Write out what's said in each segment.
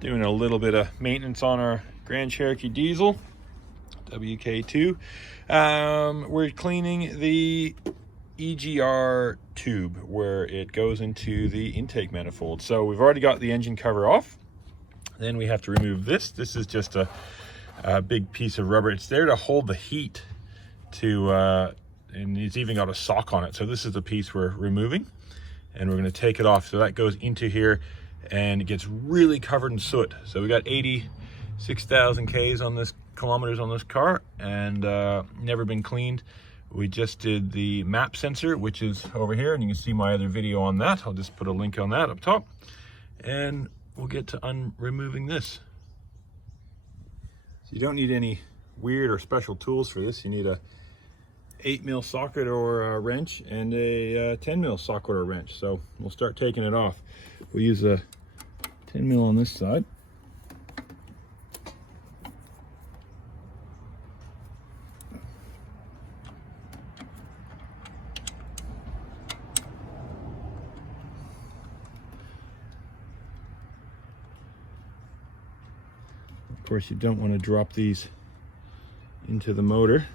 doing a little bit of maintenance on our Grand Cherokee diesel, WK2. We're cleaning the EGR tube where it goes into the intake manifold. So we've already got the engine cover off. Then we have to remove this. This is just a big piece of rubber. It's there to hold the heat to, and it's even got a sock on it. So this is the piece we're removing, and we're gonna take it off. So that goes into here and it gets really covered in soot. So we got 86,000 kilometers on this car, and never been cleaned. We just did the map sensor, which is over here, and you can see my other video on that. I'll just put a link on that up top, and we'll get to removing this. So you don't need any weird or special tools for this. You need a 8mm socket or a wrench and a 10mm socket or wrench. So we'll start taking it off. We'll use a 10mm on this side. Of course, you don't want to drop these into the motor.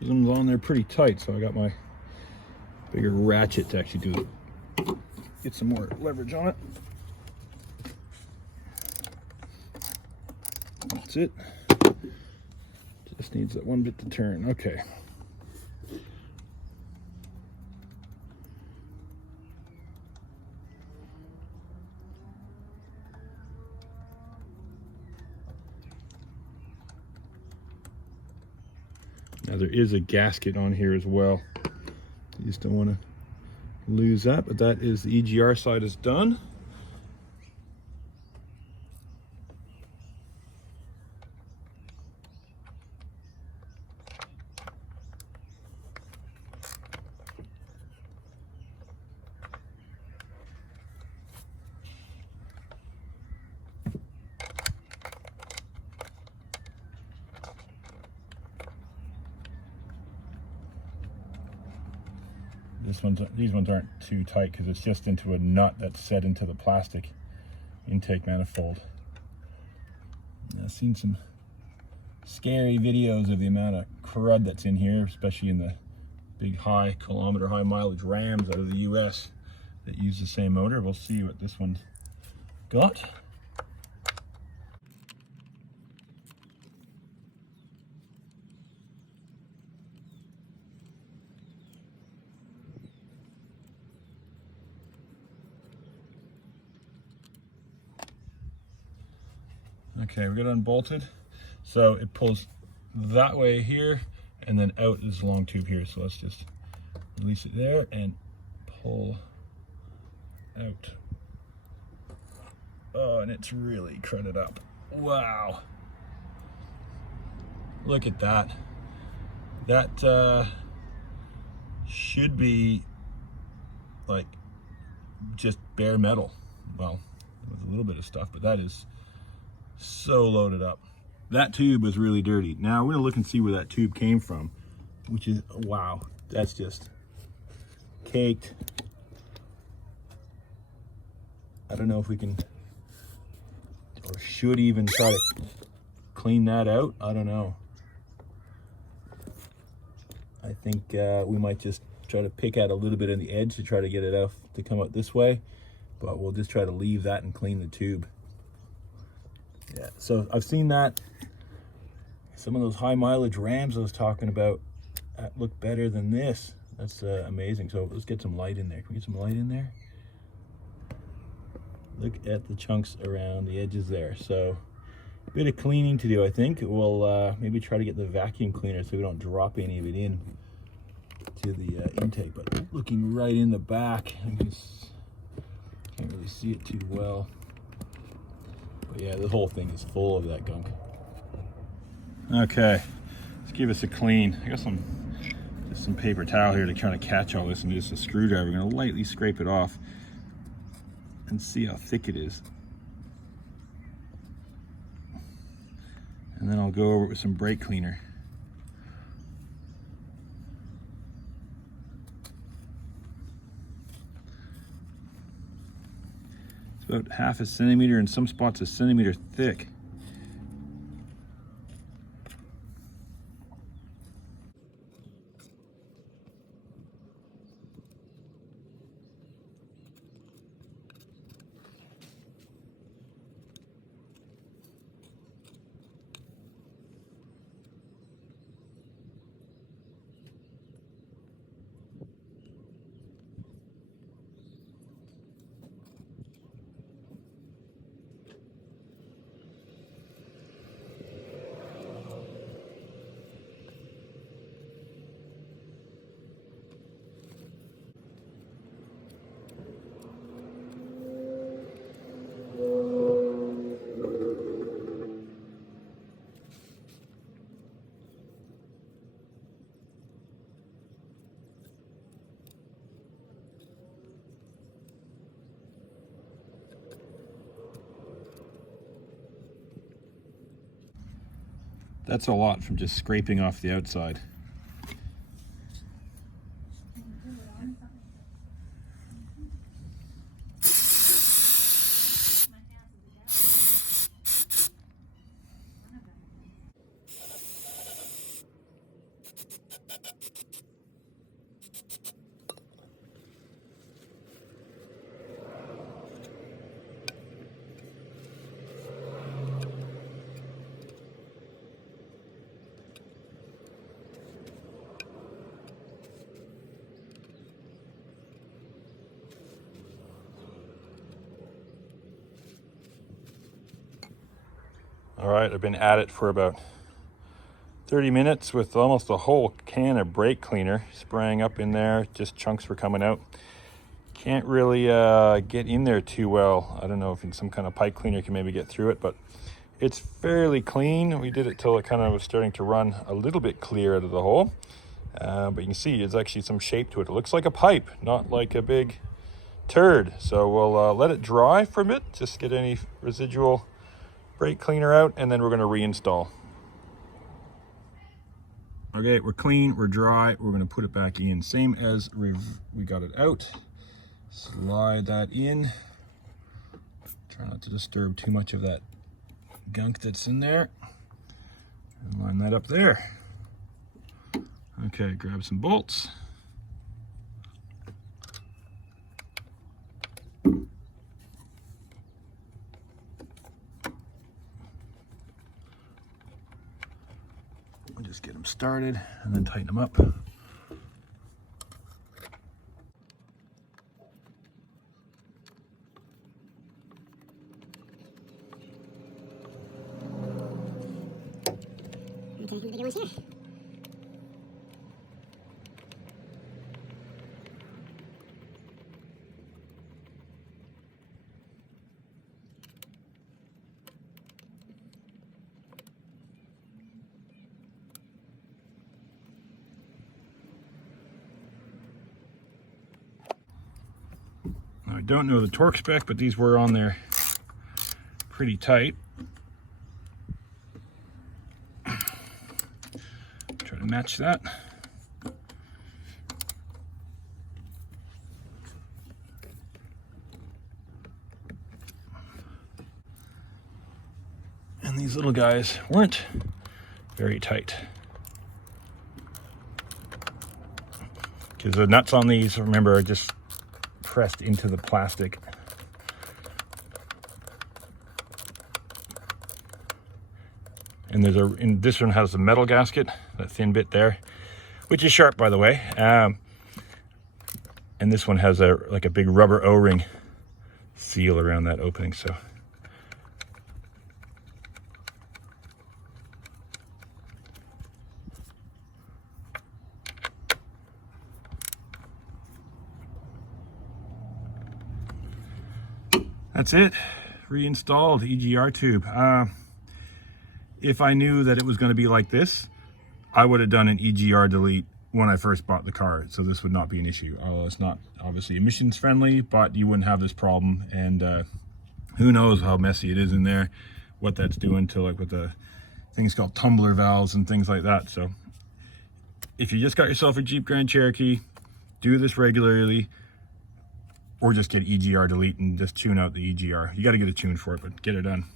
This one's on there pretty tight, so I got my bigger ratchet to actually do it. Get some more leverage on it. That's it. Just needs that one bit to turn. Okay. Now there is a gasket on here as well. You just don't want to lose that, but that is the EGR side is done. These ones aren't too tight because it's just into a nut that's set into the plastic intake manifold. I've seen some scary videos of the amount of crud that's in here, especially in the big high mileage Rams out of the US that use the same motor. We'll see what this one's got. Okay, we got it unbolted. So it pulls that way here, and then out is a long tube here. So let's just release it there and pull out. Oh, and it's really crudded up. Wow. Look at that. That should be like just bare metal. Well, with a little bit of stuff, but that is so loaded up. That tube was really dirty. Now we're gonna look and see where that tube came from, which is, wow, that's just caked. I don't know if we can or should even try to clean that out. I don't know. I think we might just try to pick out a little bit on the edge to try to get it out to come out this way, but we'll just try to leave that and clean the tube. Yeah, so I've seen that. Some of those high mileage Rams I was talking about look better than this. That's amazing. So let's get some light in there. Can we get some light in there? Look at the chunks around the edges there. So a bit of cleaning to do, I think. We'll maybe try to get the vacuum cleaner so we don't drop any of it in to the intake. But looking right in the back, I just can't really see it too well. But yeah, the whole thing is full of that gunk. Okay, let's give us a clean. I got just some paper towel here to try to catch all this, and just a screwdriver. We're gonna lightly scrape it off. and see how thick it is. And then I'll go over it with some brake cleaner. It's about 1/2 centimeter, in some spots 1 centimeter thick. That's a lot from just scraping off the outside. All right, I've been at it for about 30 minutes with almost a whole can of brake cleaner spraying up in there. Just chunks were coming out. Can't really get in there too well. I don't know if some kind of pipe cleaner can maybe get through it, but it's fairly clean. We did it till it kind of was starting to run a little bit clear out of the hole. But you can see there's actually some shape to it. It looks like a pipe, not like a big turd. So we'll let it dry for a bit, just get any residual brake cleaner out, and then we're going to reinstall. Okay, we're clean, we're dry, we're going to put it back in. Same as we got it out. Slide that in. Try not to disturb too much of that gunk that's in there. And line that up there. Okay, grab some bolts. We'll just get them started and then tighten them up. Okay, the bigger ones here. I don't know the torque spec, but these were on there pretty tight. Try to match that. And these little guys weren't very tight. Because the nuts on these, remember, are just pressed into the plastic. And this one has a metal gasket, that thin bit there, which is sharp, by the way. And this one has like a big rubber O-ring seal around that opening. So that's it. Reinstalled EGR tube. If I knew that it was going to be like this, I would have done an EGR delete when I first bought the car, so this would not be an issue. It's not obviously emissions friendly, but you wouldn't have this problem. And who knows how messy it is in there, what that's doing to, like, with the things called tumbler valves and things like that. So if you just got yourself a Jeep Grand Cherokee, do this regularly, or just get EGR delete and just tune out the EGR. You got to get a tune for it, but get it done.